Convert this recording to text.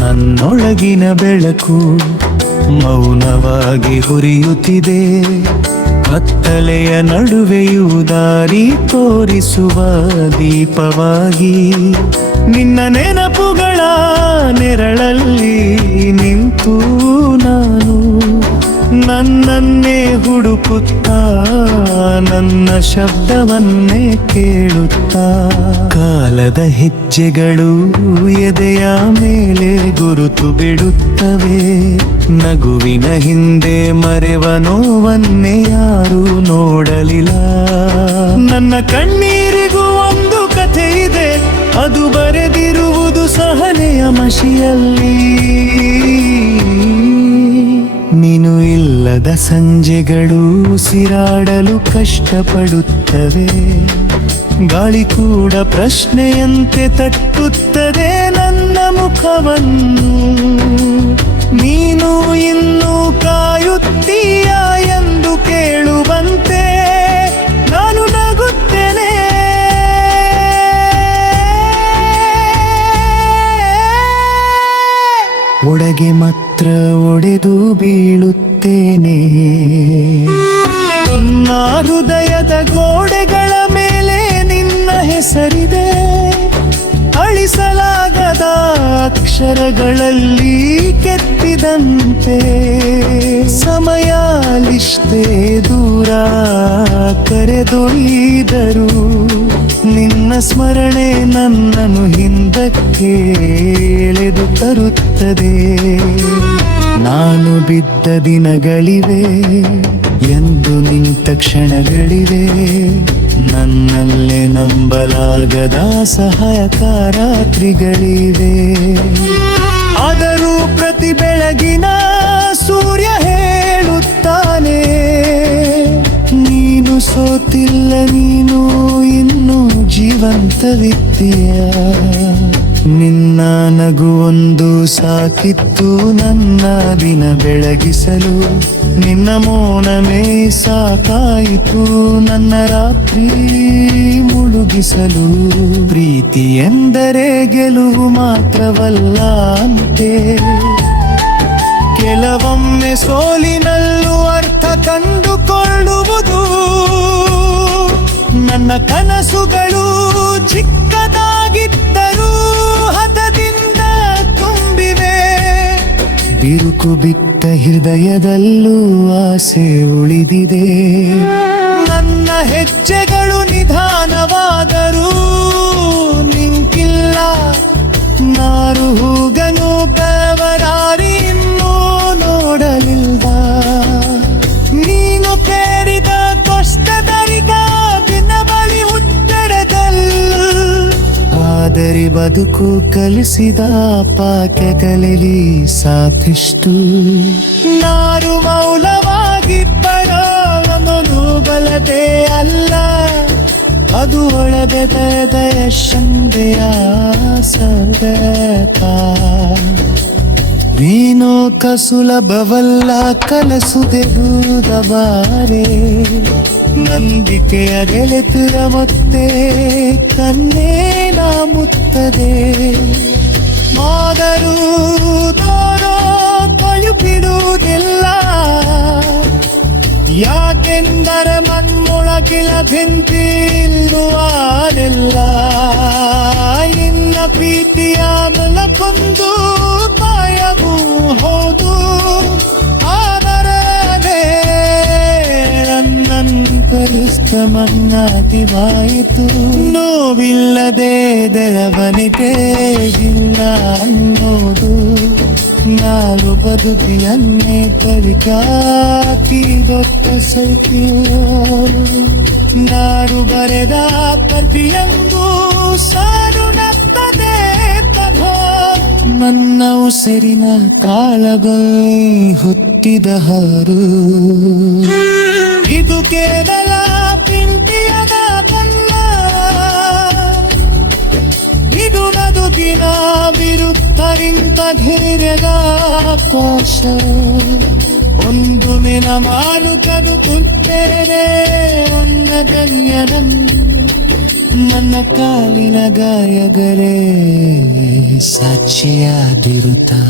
ನನ್ನೊಳಗಿನ ಬೆಳಕು ಮೌನವಾಗಿ ಹುರಿಯುತ್ತಿದೆ. ಕತ್ತಲೆಯ ನಡುವೆಯೂ ದಾರಿ ತೋರಿಸುವ ದೀಪವಾಗಿ ನಿನ್ನ ನೆನಪುಗಳ ನೆರಳಲ್ಲಿ ನಿಂತು ನಾನು ನನ್ನನ್ನೇ ಹುಡುಕುತ್ತಾ ನನ್ನ ಶಬ್ದವನ್ನೇ ಕೇಳುತ್ತಾ. ಕಾಲದ ಹೆಜ್ಜೆಗಳು ಎದೆಯ ಮೇಲೆ ಗುರುತು ಬಿಡುತ್ತವೆ. ನಗುವಿನ ಹಿಂದೆ ಮರೆವ ನೋವನ್ನೇ ಯಾರೂ ನೋಡಲಿಲ್ಲ. ನನ್ನ ಕಣ್ಣೀರಿಗೂ ಒಂದು ಕಥೆ ಇದೆ, ಅದು ಬರೆದಿರುವುದು ಸಹನೆಯ ಮಷಿಯಲ್ಲಿ. ನೀನು ಇಲ್ಲದ ಸಂಜೆಗಳು ಉಸಿರಾಡಲು ಕಷ್ಟಪಡುತ್ತವೆ. ಗಾಳಿ ಕೂಡ ಪ್ರಶ್ನೆಯಂತೆ ತಟ್ಟುತ್ತದೆ ನನ್ನ ಮುಖವನ್ನು. ನೀನು ಇನ್ನೂ ಕಾಯುತ್ತೀಯ ಎಂದು ಕೇಳುವಂತೆ ನಾನು ನಗುತ್ತೇನೆ. ಒಳಗೆ ಮಾತ್ರ ಒಡೆದು ಬೀಳುತ್ತೇನೆ. ನನ್ನ ಹೃದಯದ ಗೋಡೆಗಳ ಮೇಲೆ ನಿನ್ನ ಹೆಸರಿದೆ. ಅಳಿಸಲಾಗದ ಅಕ್ಷರಗಳಲ್ಲಿ ಕೆತ್ತಿದಂತೆ. ಸಮಯಲಿಷ್ಟೇ ದೂರ ಕರೆದೊಯ್ದರು, ನಿನ್ನ ಸ್ಮರಣೆ ನನ್ನನ್ನು ಹಿಂದಕ್ಕೆ ಎಳೆದು ತರುತ್ತದೆ. ನಾನು ಬಿದ್ದ ದಿನಗಳಿವೆ, ಎಂದು ನಿಂತ ಕ್ಷಣಗಳಿವೆ. ನನ್ನಲ್ಲೇ ನಂಬಲಾಗದ ಸಹಾಯಕ ರಾತ್ರಿಗಳಿವೆ. ಆದರೂ ಪ್ರತಿ ಬೆಳಗಿನ ಸೂರ್ಯ ಹೇಳುತ್ತಾನೆ, ನೀನು ಸೋತಿಲ್ಲ, ನೀನು ಇನ್ನೂ ಜೀವಂತವಿದ್ದೀಯ. ನಿನ್ನ ನಗು ಒಂದು ಸಾಕಿತ್ತು ನನ್ನ ದಿನ ಬೆಳಗಿಸಲು. ನಿನ್ನ ಮೌನವೇ ಸಾಕಾಯಿತು ನನ್ನ ರಾತ್ರಿ ಮುಳುಗಿಸಲು. ಪ್ರೀತಿ ಎಂದರೆ ಗೆಲುವು ಮಾತ್ರವಲ್ಲ ಅಂತೆ, ಕೆಲವೊಮ್ಮೆ ಸೋಲಿನಲ್ಲೂ ಅರ್ಥ ಕಂಡುಕೊಳ್ಳುವುದು. ನನ್ನ ಕನಸುಗಳು ಚಿಕ್ಕದಾಗಿದ್ದರೂ ಹದದಿಂದ ತುಂಬಿವೆ. ಬಿರುಕು ಬಿಟ್ಟ ಹೃದಯದಲ್ಲೂ ಆಸೆ ಉಳಿದಿದೆ. ನನ್ನ ಹೆಜ್ಜೆಗಳು ನಿಧಾನವಾದರೂ ನಿಂತಿಲ್ಲ. ನಾರು ಹೂಗನು ಬೆವರಾರಿ ಇನ್ನೂ ನೋಡಲಿಲ್ಲ. ನೀನು ಕೇಳಿದ ಕಷ್ಟದರಿಗ ದಿನ ಬಳಿ ಹುಟ್ಟಡದಲ್ಲ. ಆದರೆ ಬದುಕು ಕಲಿಸಿದ ಪಾಠಗಳಲ್ಲಿ ಸಾಕಿಷ್ಟು. ನಾರು ಮೌಲವಾಗಿ ಪರವನು ಬಲದೆ ಅಲ್ಲ, ಅದು ಒಳಗೆ ದಯ ಶಂದೆಯ ಸದತ. ನೀನು ಸುಲಭವಲ್ಲ ಕಲಸುವುದಬಾರೆ. ನಂಬಿಕೆಯ ಗೆಳೆತರ ಮತ್ತೆ ಕನ್ನೇನ ಮುತ್ತದೆ. ಆದರೂ ತೋರೋ ಕಳು ಬಿಡುವುದಿಲ್ಲ, ಯಾಕೆಂದರೆ ಮನ್ಮೊಳಗಿನ ಬೆಂತಿಲ್ಲುವಾರೆಲ್ಲ. ಇನ್ನ ಪ್ರೀತಿಯ ಬೆಳಕೊಂದು ಪಾಯವೂ ಹೌದು, ಆದರೆ ನನ್ನನ್ನು ಪರಿಸ್ತ ಮನ್ನಾತಿವಾಯಿತು. ನೋವಿಲ್ಲದೆ ದಯವನಿಗೆ ಇಲ್ಲ ಅನ್ನೋದು. ನಾರು ಬದುಕಿಯನ್ನೇ ಪರಿಕಾಕಿ ದೊಡ್ಡ ಸಲ್ಕಿಯ. ನಾರು ಬರೆದ ಪ್ರತಿಯೊಂದು ಸಾರುಣತ್ತದೆ ತಗೋ. ನನ್ನ ಉಸಿರಿನ ಕಾಳಗೈ ಹುಟ್ಟಿದ ಹಾರು. ಇದು ಕೇವಲ ಪಿಂಟಿಯದ ಬಲ್ಲ, ಇದು ಬದುಕಿನ ವಿರುದ್ಧರಿಂದ ಧೈರ್ಯದ ಆಕಾಶ. ಒಂದು ದಿನ ಮಾನು ಕದುಕುತ್ತೇನೆ ನನ್ನ ಕನ್ಯರನ್ನು. ನನ್ನ ಕಾಲಿನ ಗಾಯಗಳೇ ಸಾಕ್ಷಿಯಾಗಿರುತ್ತಾ